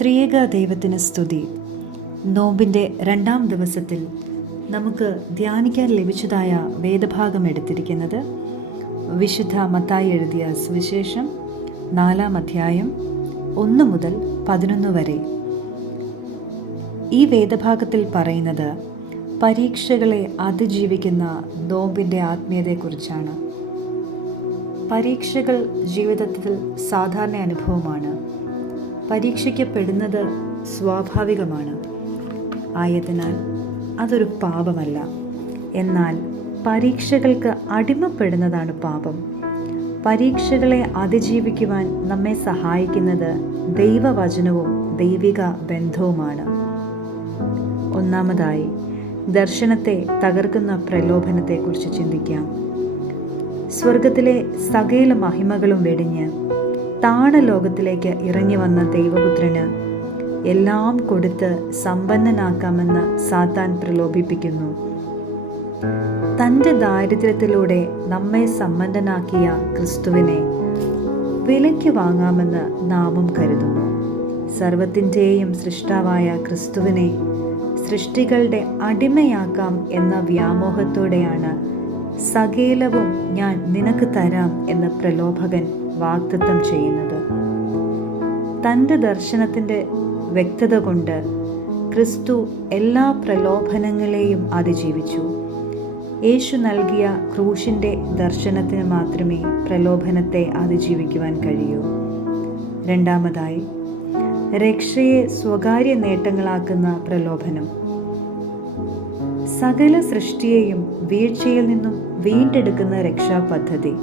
ത്രിയേക ദൈവത്തിന് സ്തുതി. നോമ്പിൻ്റെ 2-ാം ദിവസത്തിൽ നമുക്ക് ധ്യാനിക്കാൻ ലഭിച്ചതായ വേദഭാഗം എടുത്തിരിക്കുന്നത് വിശുദ്ധ മത്തായി എഴുതിയ സുവിശേഷം 4-ാം അധ്യായം 1 മുതൽ 11 വരെ. ഈ വേദഭാഗത്തിൽ പറയുന്നത് പരീക്ഷകളെ അതിജീവിക്കുന്ന നോമ്പിൻ്റെ ആത്മീയതയെക്കുറിച്ചാണ്. പരീക്ഷകൾ ജീവിതത്തിൽ സാധാരണ അനുഭവമാണ്. പരീക്ഷിക്കപ്പെടുന്നത് സ്വാഭാവികമാണ്. ആയതിനാൽ അതൊരു പാപമല്ല. എന്നാൽ പരീക്ഷകൾക്ക് അടിമപ്പെടുന്നതാണ് പാപം. പരീക്ഷകളെ അതിജീവിക്കുവാൻ നമ്മെ സഹായിക്കുന്നത് ദൈവവചനവും ദൈവിക ബന്ധവുമാണ്. ഒന്നാമതായി, ദർശനത്തെ തകർക്കുന്ന പ്രലോഭനത്തെക്കുറിച്ച് ചിന്തിക്കാം. സ്വർഗത്തിലെ സകല മഹിമകളും വെടിഞ്ഞ് താണലോകത്തിലേക്ക് ഇറങ്ങി വന്ന ദൈവപുത്രന് എല്ലാം കൊടുത്ത് സമ്പന്നനാക്കാമെന്ന് സാത്താൻ പ്രലോഭിപ്പിക്കുന്നു. തൻ്റെ ദാരിദ്ര്യത്തിലൂടെ നമ്മെ സമ്പന്നനാക്കിയ ക്രിസ്തുവിനെ വിലയ്ക്ക് വാങ്ങാമെന്ന് നാമും കരുതുന്നു. സർവത്തിൻ്റെയും സൃഷ്ടാവായ ക്രിസ്തുവിനെ സൃഷ്ടികളുടെ അടിമയാക്കാം എന്ന വ്യാമോഹത്തോടെയാണ് സകലവും ഞാൻ നിനക്ക് തരാം എന്ന് പ്രലോഭകൻ വാഗ്ദത്തം ചെയ്യുന്നത്. തൻ്റെ ദർശനത്തിൻ്റെ വ്യക്തത കൊണ്ട് ക്രിസ്തു എല്ലാ പ്രലോഭനങ്ങളെയും അതിജീവിച്ചു. യേശു നൽകിയ ക്രൂശിൻ്റെ ദർശനത്തിന് മാത്രമേ പ്രലോഭനത്തെ അതിജീവിക്കുവാൻ കഴിയൂ. രണ്ടാമതായി, രക്ഷയെ സ്വകാര്യ നേട്ടങ്ങളാക്കുന്ന പ്രലോഭനം. സകല സൃഷ്ടിയെയും വീഴ്ചയിൽ നിന്നും വീണ്ടെടുക്കുന്ന രക്ഷാപദ്ധതി.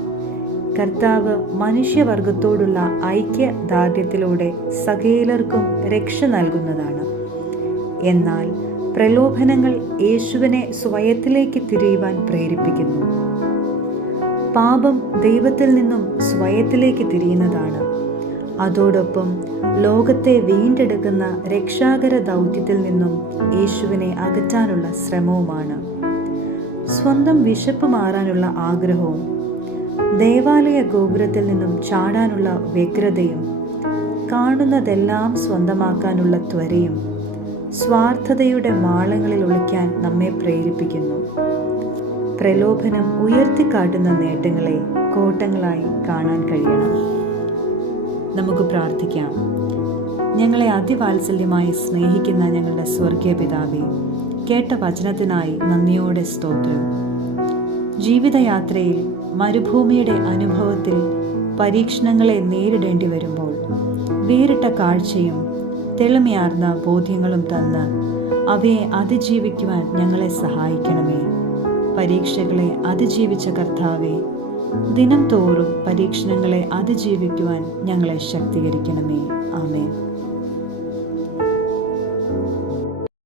കർത്താവ് മനുഷ്യവർഗത്തോടുള്ള ഐക്യദാർഢ്യത്തിലൂടെ സകലർക്കും രക്ഷ നൽകുന്നതാണ്. എന്നാൽ പ്രലോഭനങ്ങൾ യേശുവിനെ സ്വയത്തിലേക്ക് തിരിയുവാൻ പ്രേരിപ്പിക്കുന്നു. പാപം ദൈവത്തിൽ നിന്നും സ്വയത്തിലേക്ക് തിരിയുന്നതാണ്. അതോടൊപ്പം ലോകത്തെ വീണ്ടെടുക്കുന്ന രക്ഷാകര ദൗത്യത്തിൽ നിന്നും യേശുവിനെ അകറ്റാനുള്ള ശ്രമവുമാണ്. സ്വന്തം വിശപ്പ് മാറാനുള്ള ആഗ്രഹവും ദേവാലയ ഗോപുരത്തിൽ നിന്നും ചാടാനുള്ള വ്യഗ്രതയും കാണുന്നതെല്ലാം സ്വന്തമാക്കാനുള്ള ത്വരയും സ്വാർത്ഥതയുടെ മാളങ്ങളിൽ ഒളിക്കാൻ നമ്മെ പ്രേരിപ്പിക്കുന്നു. പ്രലോഭനം ഉയർത്തിക്കാട്ടുന്ന നേട്ടങ്ങളെ കോട്ടങ്ങളായി കാണാൻ കഴിയണം. നമുക്ക് പ്രാർത്ഥിക്കാം. ഞങ്ങളെ അതിവാത്സല്യമായി സ്നേഹിക്കുന്ന ഞങ്ങളുടെ സ്വർഗീയ പിതാവേ, കേട്ട വചനത്തിനായി നന്ദിയോടെ സ്തോത്രം. ജീവിതയാത്രയിൽ മരുഭൂമിയുടെ അനുഭവത്തിൽ പരീക്ഷണങ്ങളെ നേരിടേണ്ടി വരുമ്പോൾ വേറിട്ട കാഴ്ചയും തെളിമയാർന്ന ബോധ്യങ്ങളും തന്ന് അവയെ അതിജീവിക്കുവാൻ ഞങ്ങളെ സഹായിക്കണമേ. പരീക്ഷകളെ അതിജീവിച്ച കർത്താവേ, ദിനം തോറും പരീക്ഷണങ്ങളെ അതിജീവിക്കുവാൻ ഞങ്ങളെ ശക്തീകരിക്കണമേ. ആമേൻ.